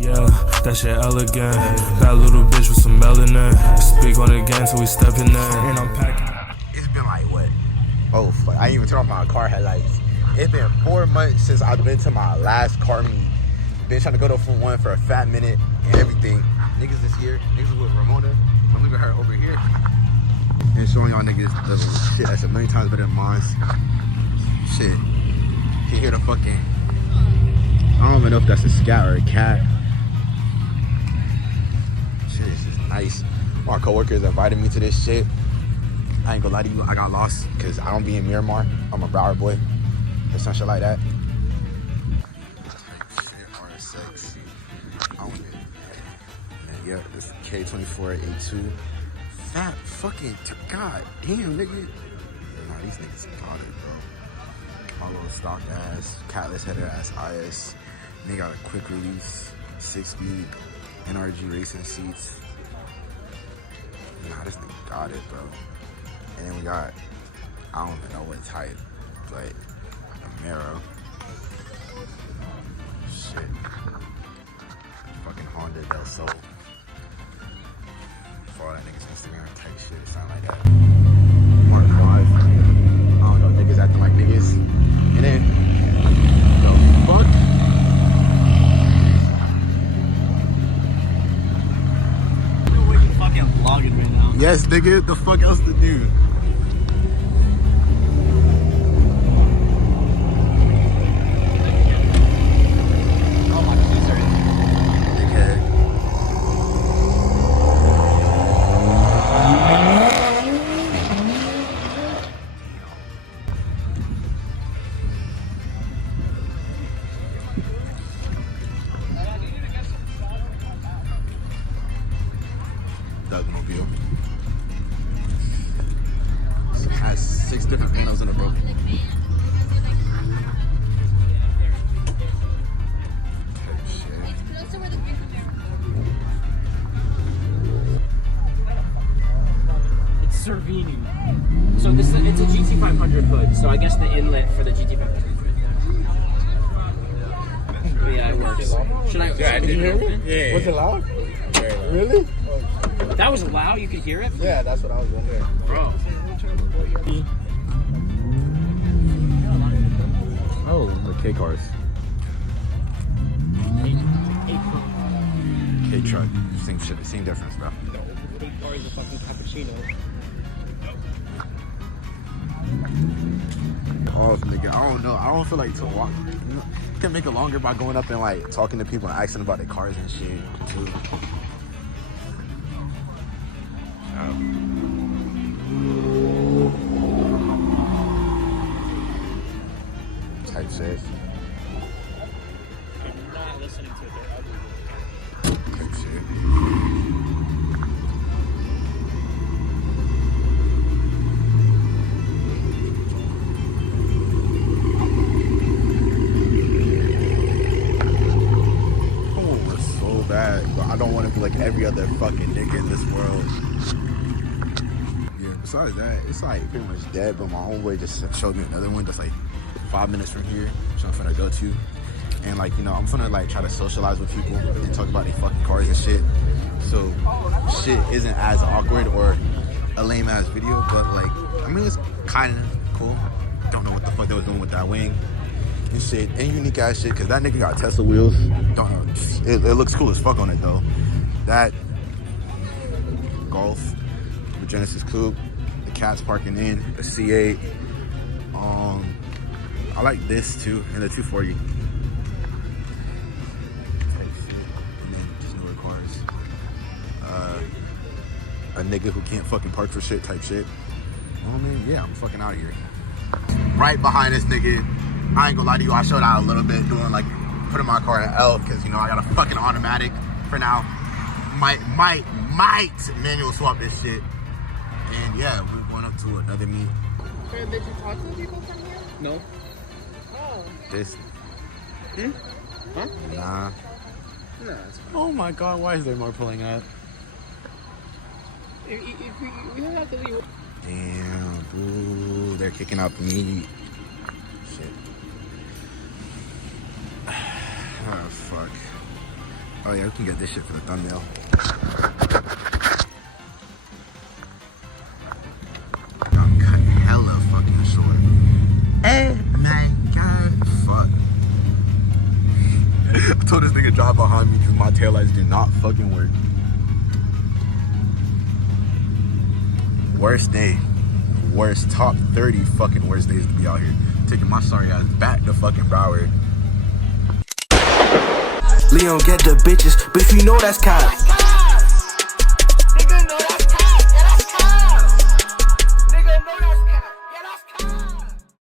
Yeah, that shit elegant. That little bitch with some melanin. Speak on it again till we step in there. And I'm packing. It's been like what? Oh fuck! I didn't even turn off my car headlights. It's been 4 months since I've been to my last car meet. Been trying to go to Formula 1 for a fat minute and everything. Niggas this year, niggas with Ramona. I'm leaving her over here and showing y'all niggas the shit that's a million times better than mine. Shit, can hear the fucking. I don't even know if that's a scat or a cat. Shit, this is nice. My coworkers invited me to this shit. I ain't gonna lie to you, I got lost because I don't be in Miramar. I'm a Broward boy or some shit like that. Shit, RS6. I want it. And yeah, this K2482. Fat fucking, god damn, nigga. Nah, these niggas got it, bro. My little stock ass, catless header ass IS. They got a quick release, 6-speed, NRG racing seats. Nah, this nigga got it, bro. And then we got, I don't even know what type, but a Mero. Shit. Fucking Honda Del Sol. For all that niggas Instagram type shit, it sound like that. Mark 5. I don't know, niggas acting like niggas. And then, the fuck? Fucking vlogging right now. Yes, nigga, the fuck else to do? Oh my keys are in. Dickhead. Dougmobile. It has 6 different panels in it, bro. It's Cervini. So this is it's a GT500 hood. So I guess the inlet for the GT500 is right there. But yeah, it works. Should I? Yeah, did you hear me? Yeah. Was it loud? Very loud. Really? That was loud. You could hear it, Yeah, that's what I was wondering. bro. Oh, the K cars. K truck. Same shit, same difference, bro. Eight cars, a fucking cappuccino. Oh, nigga, I don't know. I don't feel like to walk. You know, you can make it longer by going up and like talking to people and asking about their cars and shit too. Type shit. I'm not listening to it. Type shit. Oh, it's so bad. But I don't want to be like every other fucking nigga in this world. Yeah, besides that, it's like pretty much dead, but my homeboy just showed me another one that's like 5 minutes from here, which I'm finna go to. And like, you know, I'm finna like try to socialize with people and talk about their fucking cars and shit. So shit isn't as awkward or a lame ass video, but like, I mean, it's kind of cool. Don't know what the fuck they was doing with that wing and shit. And unique ass shit, cause that nigga got Tesla wheels. Don't know. It looks cool as fuck on it though. That Golf, the Genesis Coupe, the Cat's parking in, the C8. I like this too, and the 240. Type shit. And then just newer cars. A nigga who can't fucking park for shit type shit. Well, I mean, yeah, I'm fucking out of here. Right behind this nigga, I ain't gonna lie to you, I showed out a little bit doing like, putting my car in L, because you know, I got a fucking automatic for now. Might manual swap this shit. And yeah, we're going up to another meet. Did you talk to people from here? No. Oh. This. Huh? Nah. No. Oh my god, why is there more pulling up? If we don't have to leave. Damn, boo. They're kicking out the meat. Shit. Oh, fuck. Oh yeah, we can get this shit for the thumbnail. I'm cutting hella fucking short. Hey, man, God, fuck. I told this nigga drive behind me because my taillights do not fucking work. Worst day. Worst, top 30 fucking worst days to be out here. Taking my sorry ass back to fucking Broward. Leon get the bitches, but if you know that's cap.